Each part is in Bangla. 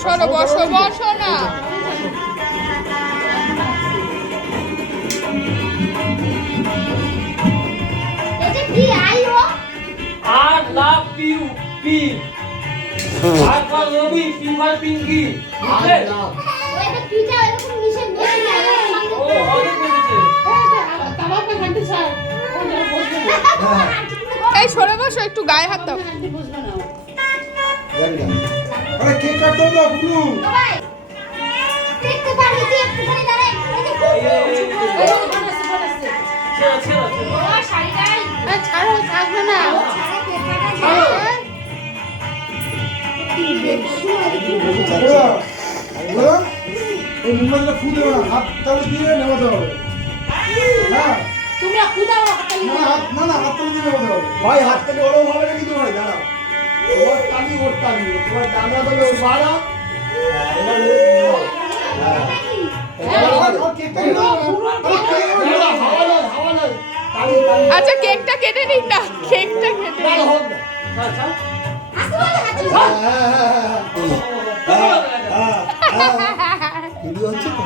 শোনো বসো বসো না। আর love you P R for Rabi P for Pinky okay ওইটা পিটা এরকম মিশে বেশি না ও অনেক বলেছে তামাক পে ঘন্টি ছাড় ও যেন বসবে না এই সরে বসো, একটু গায়ে হাত দাও। ঘন্টি বসবে না আরে কেক কাটতে দাও বুবলু। ভাই দেখতে পারবি তুই একটুখানি দাঁড়া একটুখানি ছেড়ে ছেড়ে ও শাড়িটাই ছাড়ো থাকবে না ছাড়া কেটে ওরা ওরা এই মোবাইলটা ফুল দেবে না, হাত তালু দিয়ে নেওয়াতে হবে। হ্যাঁ তোমরা খুদাও হাতালি না হাত তালু দিয়ে নেওয়াতে হবে। ভাই হাত থেকে ওরম হবে না কিন্তু ভাই দাঁড়াও। তোমার তালি ওর তালি, তোমার ডানা তলে ওর বাড়া। এবার কেকটা কেটে দাও। হাওয়া নাই তালি তালি। আচ্ছা কেকটা কেটে নিন না, কেকটা কেটে না, নিন। হোক না। আচ্ছা ভিডিও হচ্ছে তো?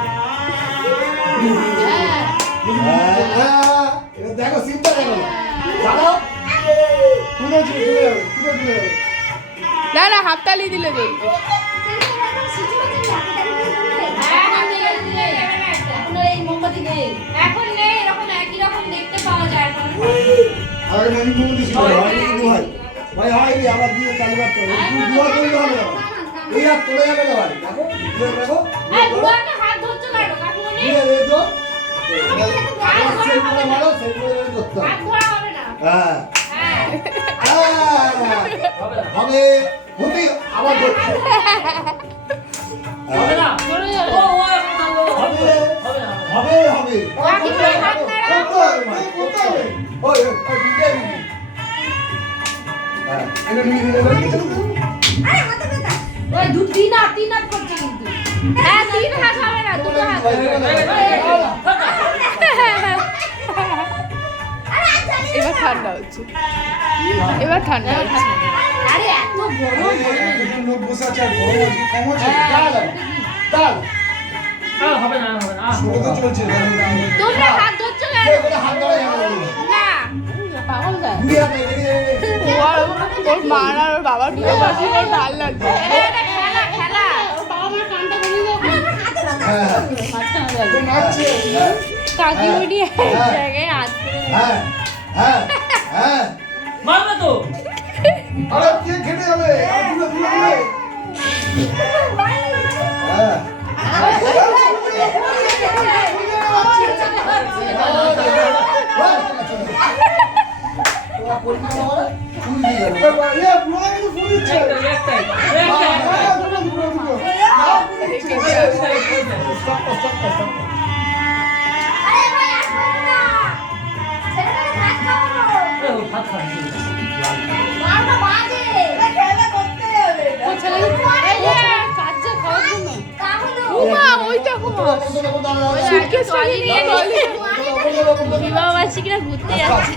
এটা দেখো সিনটা দেখো দাঁড়াও তুলে চলে যাবে না না হাততালি দিলে চলবে। এখন নেই এরকম একই রকম দেখতে পাওয়া যায় এখন আগে নদী মুমুদি ছিল ভাই কিন্তু ভাই হয় রে আবার দিয়ে তালি বাদ করো দুয়া করলে হবে না এই হাত তোলে যাবে না ভাই দেখো দেখো এই বুয়াটা হাত ধরছো কেন কাকুমনি দিয়ে দে তো সেই করে মারো সেই করে করতে হাত ধরা হবে না হ্যাঁ হ্যাঁ হবে হতে আবার ধরছে হবে না চলে যাবে ও ও হবে হবে না হবে হবে বাকি ভাই হাত নাড়া করতে হবে ওই দিতে হ্যাঁ এটা নিয়ে দিলে আরে হাতে ব্যথা ওই তিন হাত করছে কিন্তু হ্যাঁ তিন হাত হবে না দুটো হাত আরে হাত চালিয়ে এবার ঠান্ডা হচ্ছে, এবার ঠান্ডা হচ্ছে। আরে এত বড় লোক বসে আছে আর গরম আছে কম আছে ডাল আর হবে না হবে না ছোট তো চলছে তোমরা হাত ধরছো কেন হাত ধরে যাবে না পাগল যায় দুই হাত এদিকে ওর মা আর ওর বাবার দুটো পাশে ওর ভালো লাগছে। এটা খেলা খেলা ওর বাবা মার কানটা বলিয়ে দাও হাতে ব্যথা হ্যাঁ মাঝখানে তো যাবে নাচছে কাকিমনি এক হ্যাঁ। জায়গায় হাত করে হ্যাঁ হ্যাঁ হ্যাঁ মারবে তো আরে কে খেটে যাবে আর দূরে দূরে দূরে হ্যাঁ একটাই আরে ভাই আসবেন না ছেলেটাকে ভাত খাওয়ানো ভাত খাচ্ছি বারোটা বাজে খেলা করতে হবে ও ছেলে এই যে কাজে খাওয়ার জন্য তাহলে উমা ওই দেখো সুটকেসটা নিয়ে বিবাহবার্ষিকীরা ঘুরতে যাচ্ছে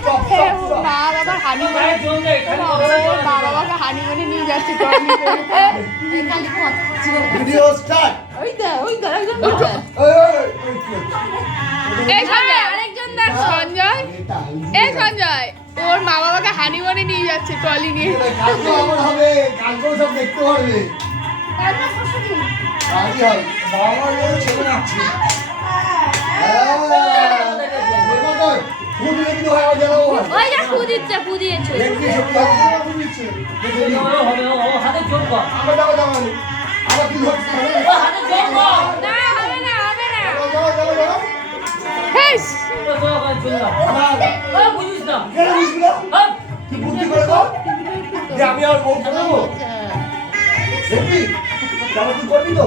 মা বাবার হানিমুনে, মায়ের জন্য এখানে ওর মা বাবাকে হানিমুনে নিয়ে যাচ্ছে ট্রলি করে। ভিডিও স্টার্ট ওই একজন এই সঞ্জয়, আরেকজন দেখ সঞ্জয়, এই সঞ্জয়, ওর মা বাবাকে হানিমুনে নিয়ে যাচ্ছে ট্রলি নিয়ে। কালকে আমার হবে কালকেও সব দেখতে পারবে তারপর পরশুদিন আজই হবে বাবা মার জন্য ছেলে নাচছে ফুল কিন্তু হয় আর জানাও হয় ওই যে ফু দিচ্ছে ফু দিয়েছে দেখবি সত্যি হবে ফুল দিচ্ছে হবে ও হাতে জোর কর আমরা যাবো যাবো আবার কি ধরছি ও হাতে জোর কর না হবে না হবে না যাবো যাবো যাবো হেস, ও জোর করে চল না ও বুঝিস না কেন বুঝবি না হ্যাঁ তুই বুদ্ধি করে কর যে আমি আর বউ খাবো দেখবি যাবো তুই করবি তো